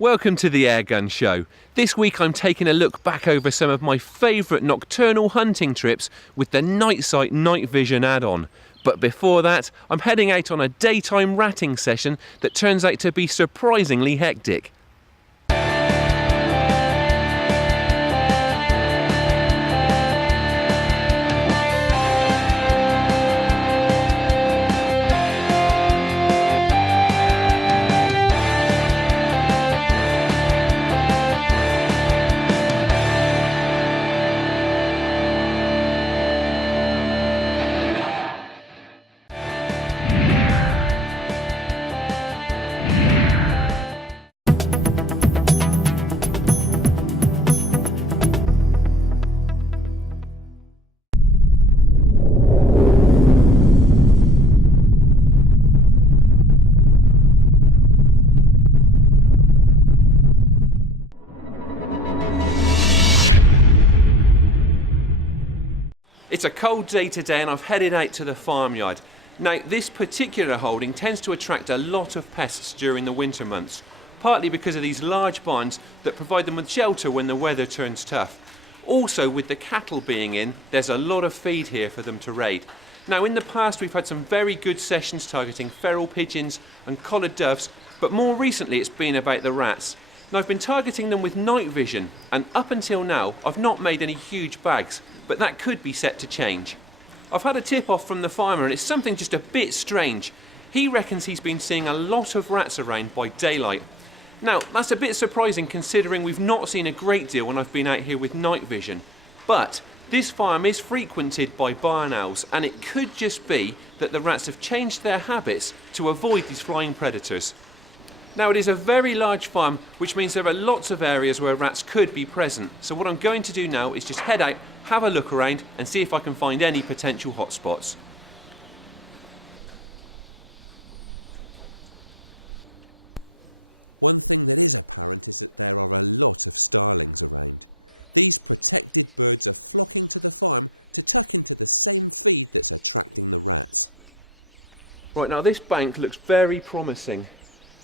Welcome to the Airgun Show. This week I'm taking a look back over some of my favourite nocturnal hunting trips with the Nite Site night vision add-on. But before that, I'm heading out on a daytime ratting session that turns out to be surprisingly hectic. It's a cold day today and I've headed out to the farmyard. Now, this particular holding tends to attract a lot of pests during the winter months, partly because of these large barns that provide them with shelter when the weather turns tough. Also, with the cattle being in, there's a lot of feed here for them to raid. Now, in the past we've had some very good sessions targeting feral pigeons and collared doves, but more recently it's been about the rats. Now, I've been targeting them with night vision, and up until now I've not made any huge bags, but that could be set to change. I've had a tip off from the farmer and it's something just a bit strange. He reckons he's been seeing a lot of rats around by daylight. Now, that's a bit surprising considering we've not seen a great deal when I've been out here with night vision. But this farm is frequented by barn owls, and it could just be that the rats have changed their habits to avoid these flying predators. Now, it is a very large farm, which means there are lots of areas where rats could be present. So what I'm going to do now is just head out, have a look around and see if I can find any potential hotspots. One thing that is apparent is that there are a lot of starlings around. These protected birds are flocking to the farm to tuck into the same feed that's attracting the rats. Right, now this bank looks very promising.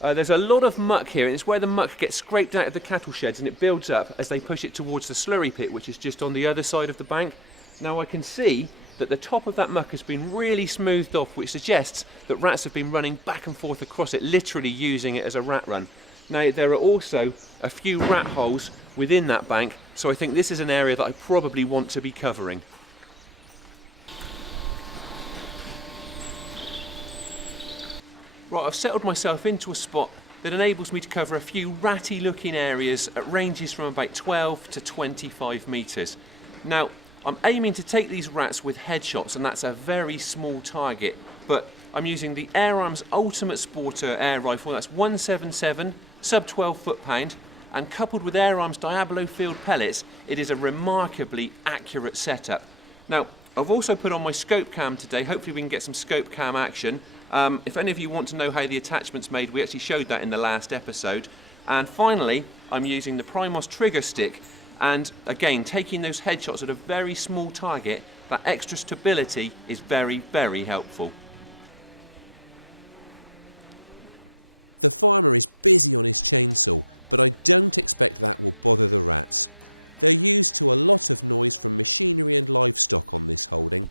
There's a lot of muck here, and it's where the muck gets scraped out of the cattle sheds and it builds up as they push it towards the slurry pit, which is just on the other side of the bank. Now I can see that the top of that muck has been really smoothed off, which suggests that rats have been running back and forth across it, literally using it as a rat run. Now, there are also a few rat holes within that bank, so I think this is an area that I probably want to be covering. Right, I've settled myself into a spot that enables me to cover a few ratty looking areas at ranges from about 12 to 25 metres. Now, I'm aiming to take these rats with headshots, and that's a very small target, but I'm using the Air Arms Ultimate Sporter air rifle. That's 177, sub 12 foot-pound, and coupled with Air Arms Diablo Field pellets, it is a remarkably accurate setup. Now, I've also put on my scope cam today. Hopefully we can get some scope cam action. If any of you want to know how the attachment's made, we actually showed that in the last episode. And finally, I'm using the Primos trigger stick, and again, taking those headshots at a very small target, that extra stability is very, very helpful. The farmer is busy on his chainsaw, but I don't expect that will bother the rats. They're used to a lot of noise from machinery and livestock on this holding.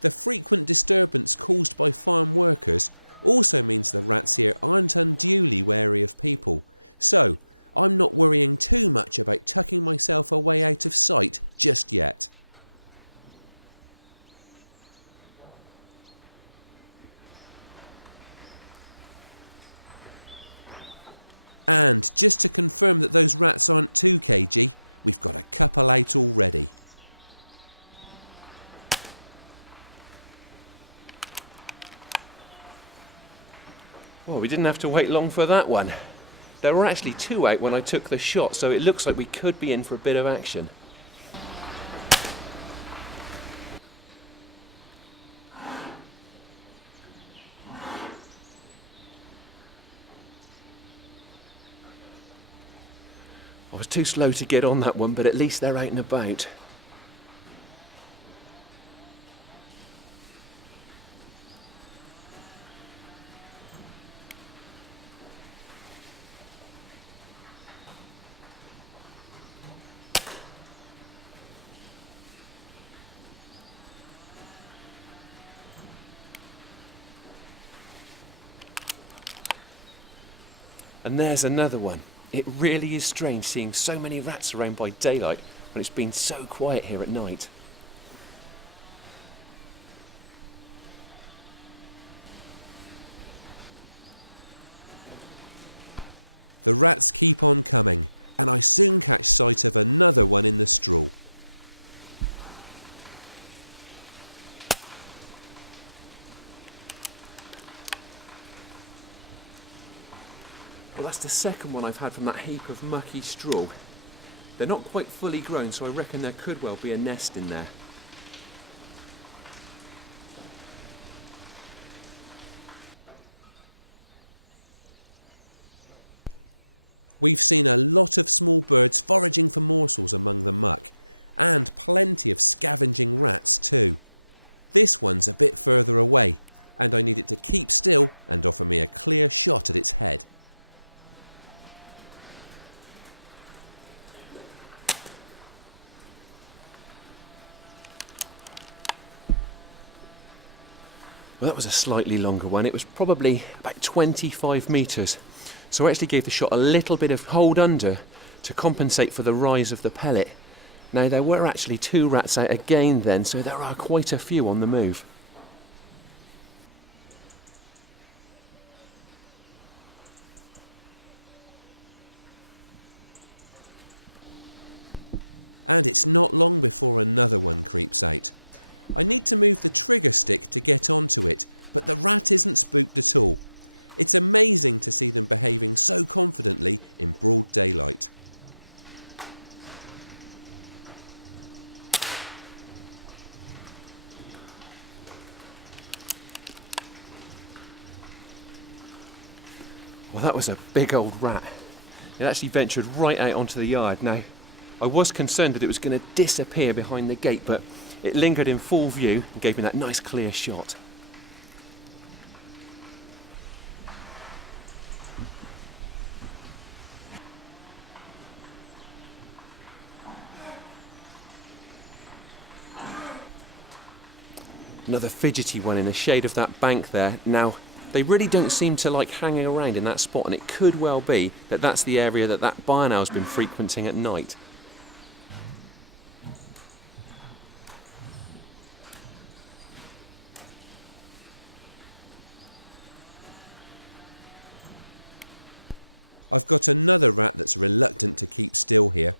The frequent disturbance caused by farm workers also means the rats here aren't unduly wary of people, so I'm not worrying too much about tucking myself away out of sight just yet. And just to confirm that those rats aren't too cagey, we've got a couple out already. Well, we didn't have to wait long for that one. There were actually two out when I took the shot, so it looks like we could be in for a bit of action. I was too slow to get on that one, but at least they're out and about. And there's another one. It really is strange seeing so many rats around by daylight when it's been so quiet here at night. The rats keep on coming, and I soon catch sight of another one in the straw. Well, that's the second one I've had from that heap of mucky straw. They're not quite fully grown, so I reckon there could well be a nest in there. We've seen a lot of small birds foraging for morsels among the muck, and plenty of scavenging rats too. This one's a bit further away, and I need it to keep still and offer me a clear shot at its head. Well, that was a slightly longer one. It was probably about 25 metres. So I actually gave the shot a little bit of hold under to compensate for the rise of the pellet. Now, there were actually 2 rats out again then, so there are quite a few on the move. And it's not long before another one creeps out. I need to move the trigger stick to get onto it, but the rat isn't spooked at all. It's amazing to see them behaving so confidently in broad daylight. Well, that was a big old rat. It actually ventured right out onto the yard. Now, I was concerned that it was going to disappear behind the gate, but it lingered in full view and gave me that nice clear shot. Another fidgety one in the shade of that bank there. Now, they really don't seem to like hanging around in that spot, and it could well be that that's the area that that barn owl's been frequenting at night. I've got another rat that's reluctant to keep still here.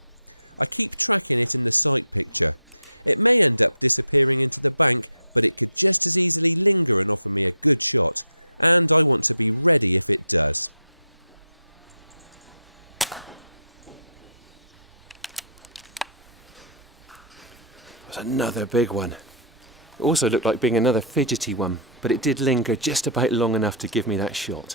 I keep tracking it in the sight picture. It may end up disappearing into the bank, but it could just as easily linger and offer me a good shot, and I want to be ready if it does. That's another big one. It also looked like being another fidgety one, but it did linger just about long enough to give me that shot.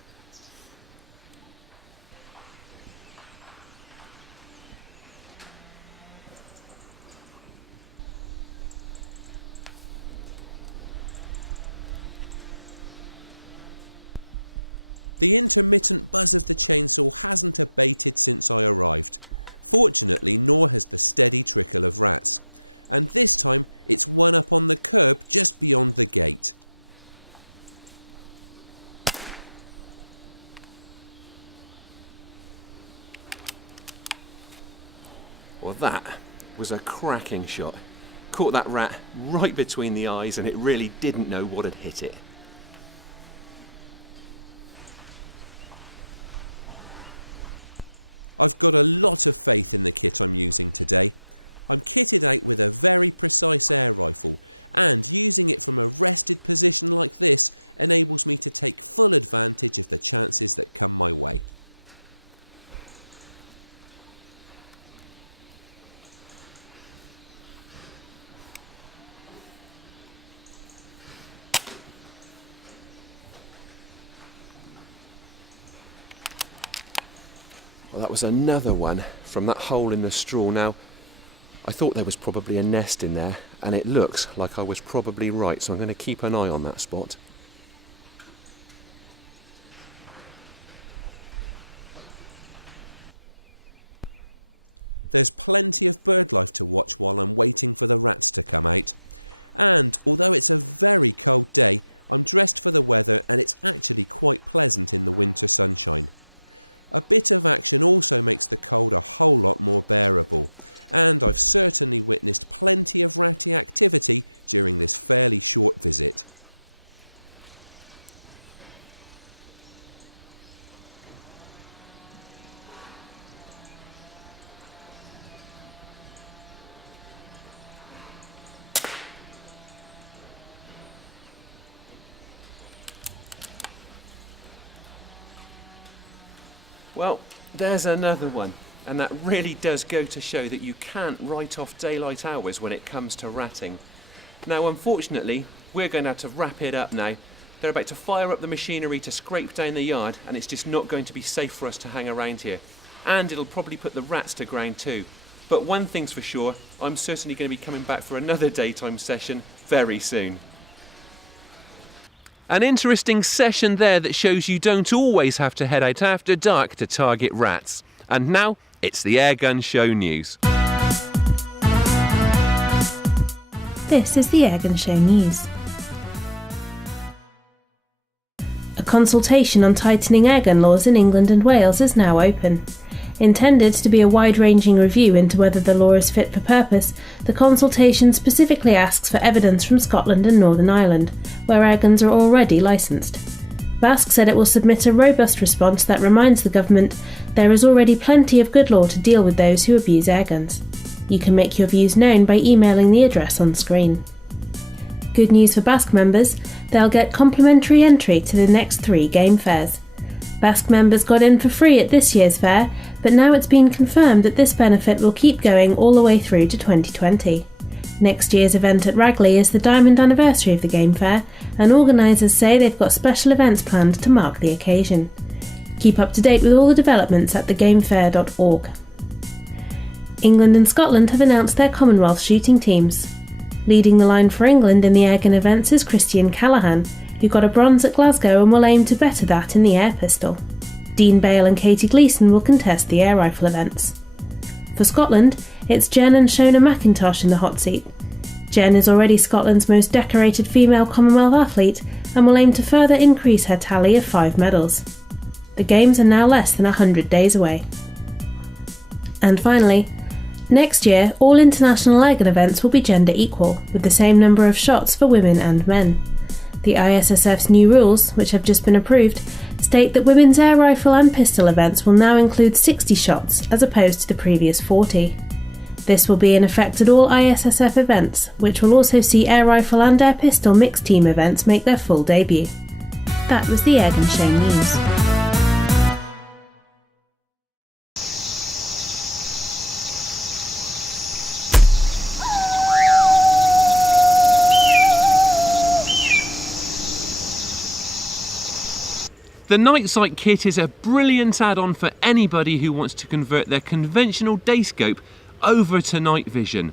The intermittent buzz of the chainsaw hasn't abated since I arrived. Fortunately, nor has the steady trickle of rats. And this time, it's one up on the curb just beyond the gate. Well, that was a cracking shot. Caught that rat right between the eyes, and it really didn't know what had hit it. I've got a lot of faith in the kit I'm using today. I'm kitted out with a very precise air rifle, and using it from a rested position like this enables me to take full advantage of the chances that come my way. Well, that was another one from that hole in the straw. Now, I thought there was probably a nest in there, and it looks like I was probably right, so I'm going to keep an eye on that spot. There's plenty of bird life to watch while I'm waiting for the rats to come out. And although it's a very cold day, I'm dressed for the weather, and it's actually quite pleasant in the winter sunshine. A bit of action also makes the cold a whole lot more bearable, and I've certainly witnessed plenty of ratty activity during this fairly short visit. Well, there's another one, and that really does go to show that you can't write off daylight hours when it comes to ratting. Now, unfortunately, we're going to have to wrap it up now. They're about to fire up the machinery to scrape down the yard, and it's just not going to be safe for us to hang around here. And it'll probably put the rats to ground too. But one thing's for sure, I'm certainly going to be coming back for another daytime session very soon. An interesting session there that shows you don't always have to head out after dark to target rats. And now, it's the Airgun Show news. This is the Airgun Show news. A consultation on tightening airgun laws in England and Wales is now open. Intended to be a wide-ranging review into whether the law is fit for purpose, the consultation specifically asks for evidence from Scotland and Northern Ireland, where airguns are already licensed. BASC said it will submit a robust response that reminds the government there is already plenty of good law to deal with those who abuse airguns. You can make your views known by emailing the address on screen. Good news for BASC members, they'll get complimentary entry to the next 3 game fairs. BASC members got in for free at this year's fair, but now it's been confirmed that this benefit will keep going all the way through to 2020. Next year's event at Ragley is the diamond anniversary of the game fair, and organisers say they've got special events planned to mark the occasion. Keep up to date with all the developments at thegamefair.org. England and Scotland have announced their Commonwealth shooting teams. Leading the line for England in the airgun events is Christian Callaghan, who got a bronze at Glasgow and will aim to better that in the air pistol. Dean Bale and Katie Gleeson will contest the air rifle events. For Scotland, it's Jen and Shona McIntosh in the hot seat. Jen is already Scotland's most decorated female Commonwealth athlete and will aim to further increase her tally of 5 medals. The Games are now less than 100 days away. And finally, next year all international airgun events will be gender equal, with the same number of shots for women and men. The ISSF's new rules, which have just been approved, state that women's air rifle and pistol events will now include 60 shots as opposed to the previous 40. This will be in effect at all ISSF events, which will also see air rifle and air pistol mixed team events make their full debut. That was the Airgun Show news. The Nite Site kit is a brilliant add-on for anybody who wants to convert their conventional day scope over to night vision.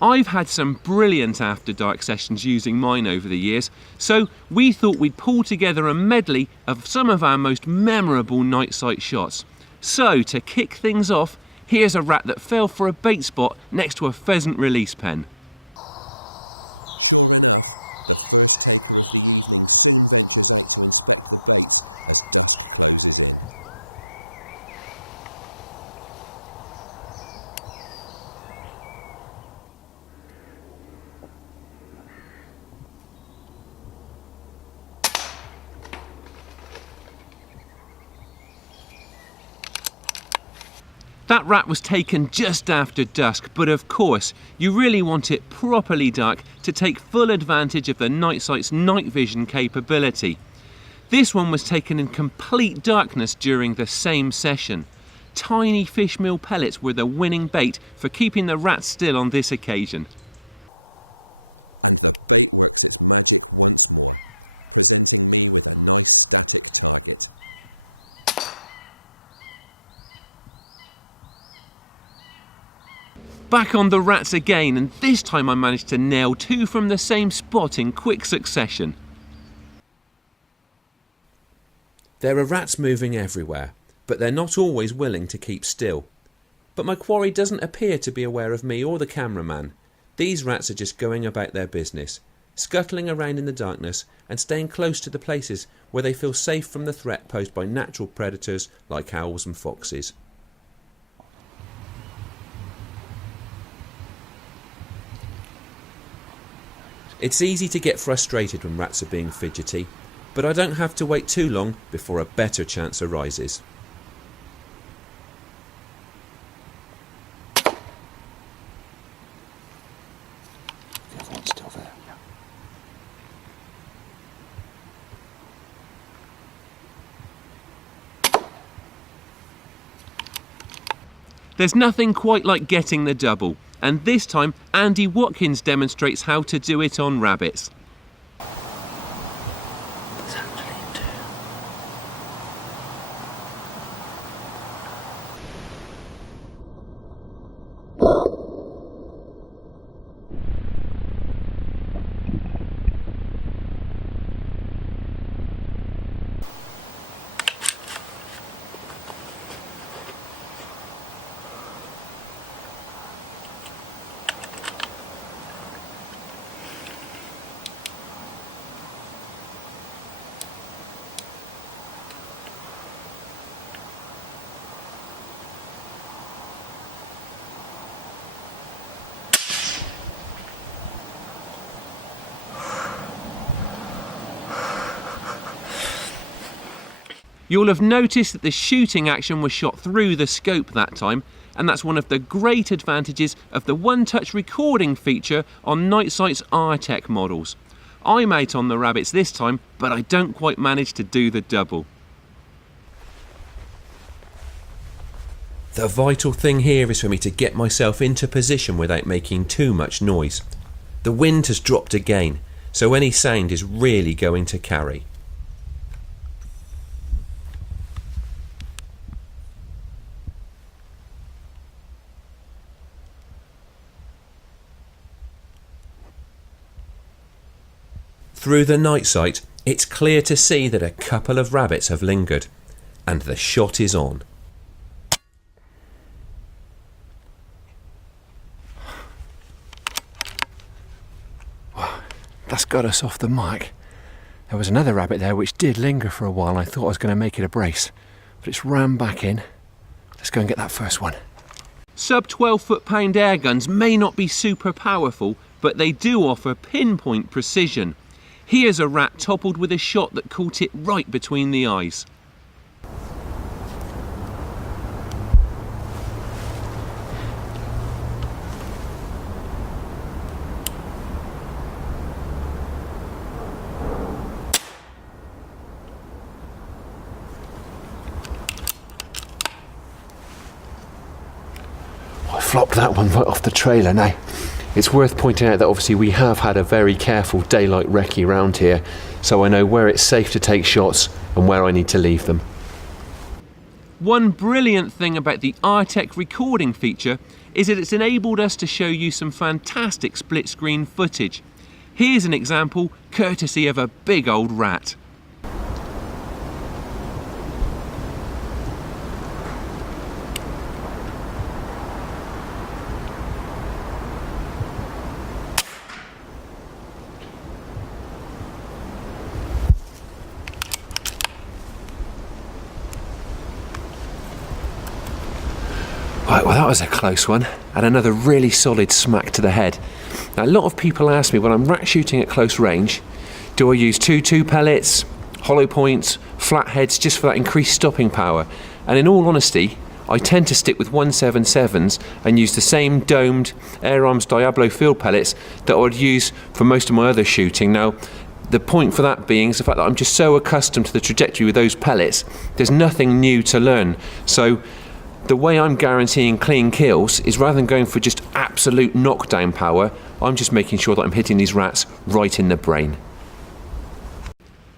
I've had some brilliant after dark sessions using mine over the years, so we thought we'd pull together a medley of some of our most memorable Nite Site shots. So to kick things off, here's a rat that fell for a bait spot next to a pheasant release pen. Sure enough, the first taker of the evening soon ventures out to inspect the baits as dusk closes in. That rat was taken just after dusk, but of course, you really want it properly dark to take full advantage of the Nite Site's night vision capability. This one was taken in complete darkness during the same session. Tiny fish meal pellets were the winning bait for keeping the rat still on this occasion. And the bait works its magic once more, presenting me with a nice static target. Back on the rats again, and this time I managed to nail 2 from the same spot in quick succession. There are rats moving everywhere, but they're not always willing to keep still. But my quarry doesn't appear to be aware of me or the cameraman. These rats are just going about their business. scuttling around in the darkness and staying close to the places where they feel safe from the threat posed by natural predators like owls and foxes. It's easy to get frustrated when rats are being fidgety, but I don't have to wait too long before a better chance arises. There's nothing quite like getting the double, and this time Andy Watkins demonstrates how to do it on rabbits. You'll have noticed that the shooting action was shot through the scope that time, and that's one of the great advantages of the one-touch recording feature on Nite Site's R-Tech models. I'm out on the rabbits this time, but I don't quite manage to do the double. The vital thing here is for me to get myself into position without making too much noise. The wind has dropped again, so any sound is really going to carry. Through the Nite Site, it's clear to see that a couple of rabbits have lingered, and the shot is on. Wow, that's got us off the mark. There was another rabbit there which did linger for a while, and I thought I was going to make it a brace, but it's ran back in. Let's go and get that first one. Sub 12 foot-pound air guns may not be super powerful, but they do offer pinpoint precision. Here's a rat toppled with a shot that caught it right between the eyes. I flopped that one right off the trailer now. It's worth pointing out that obviously we have had a very careful daylight recce round here, so I know where it's safe to take shots and where I need to leave them. One brilliant thing about the R-Tech recording feature is that it's enabled us to show you some fantastic split screen footage. Here's an example courtesy of a big old rat. Right, well that was a close one, and another really solid smack to the head. Now, a lot of people ask me when I'm rat shooting at close range, do I use 2.2 pellets, hollow points, flatheads, just for that increased stopping power? And in all honesty, I tend to stick with 177s and use the same domed Air Arms Diablo field pellets that I would use for most of my other shooting. Now, the point for that being is the fact that I'm just so accustomed to the trajectory with those pellets, there's nothing new to learn. So the way I'm guaranteeing clean kills is rather than going for just absolute knockdown power, I'm just making sure that I'm hitting these rats right in the brain.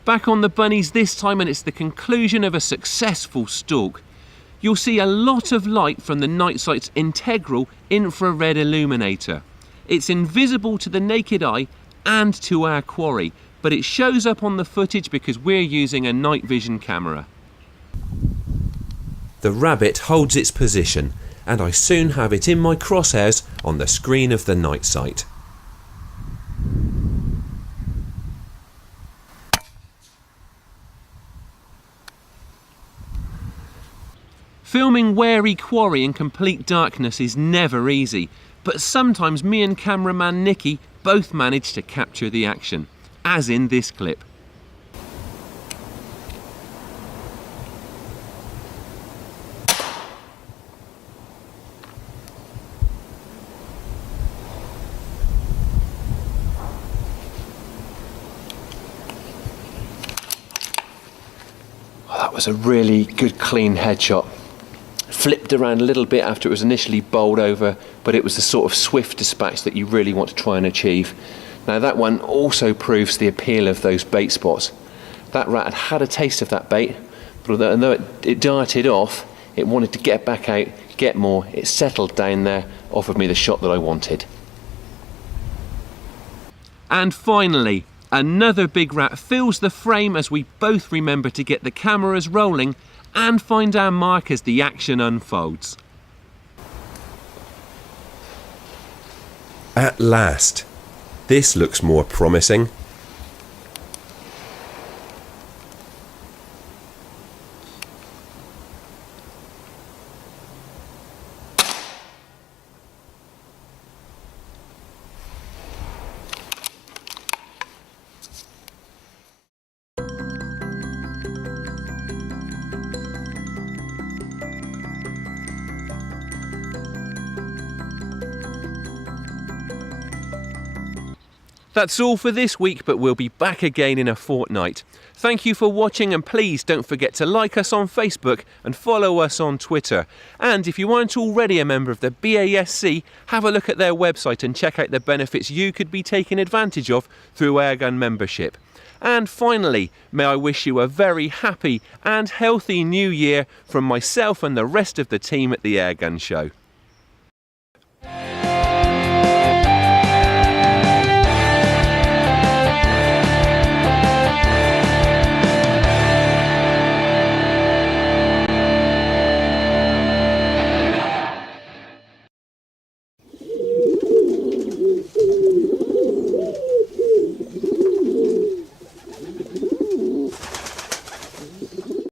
Back on the bunnies this time, and it's the conclusion of a successful stalk. You'll see a lot of light from the Nite Site's integral infrared illuminator. It's invisible to the naked eye and to our quarry, but it shows up on the footage because we're using a night vision camera. The rabbit holds its position, and I soon have it in my crosshairs on the screen of the Nite Site. Filming Wary Quarry in complete darkness is never easy, but sometimes me and cameraman Nicky both manage to capture the action, as in this clip. Oh, that was a really good clean headshot. Flipped around a little bit after it was initially bowled over, but it was the sort of swift dispatch that you really want to try and achieve. Now that one also proves the appeal of those bait spots. That rat had had a taste of that bait, but although it darted off, it wanted to get back out, get more. It settled down there, offered me the shot that I wanted. And finally, another big rat fills the frame as we both remember to get the cameras rolling and find our mark as the action unfolds. At last. This looks more promising. That's all for this week, but we'll be back again in a fortnight. Thank you for watching, and please don't forget to like us on Facebook and follow us on Twitter. And if you aren't already a member of the BASC, have a look at their website and check out the benefits you could be taking advantage of through Airgun membership. And finally, may I wish you a very happy and healthy new year from myself and the rest of the team at the Airgun Show.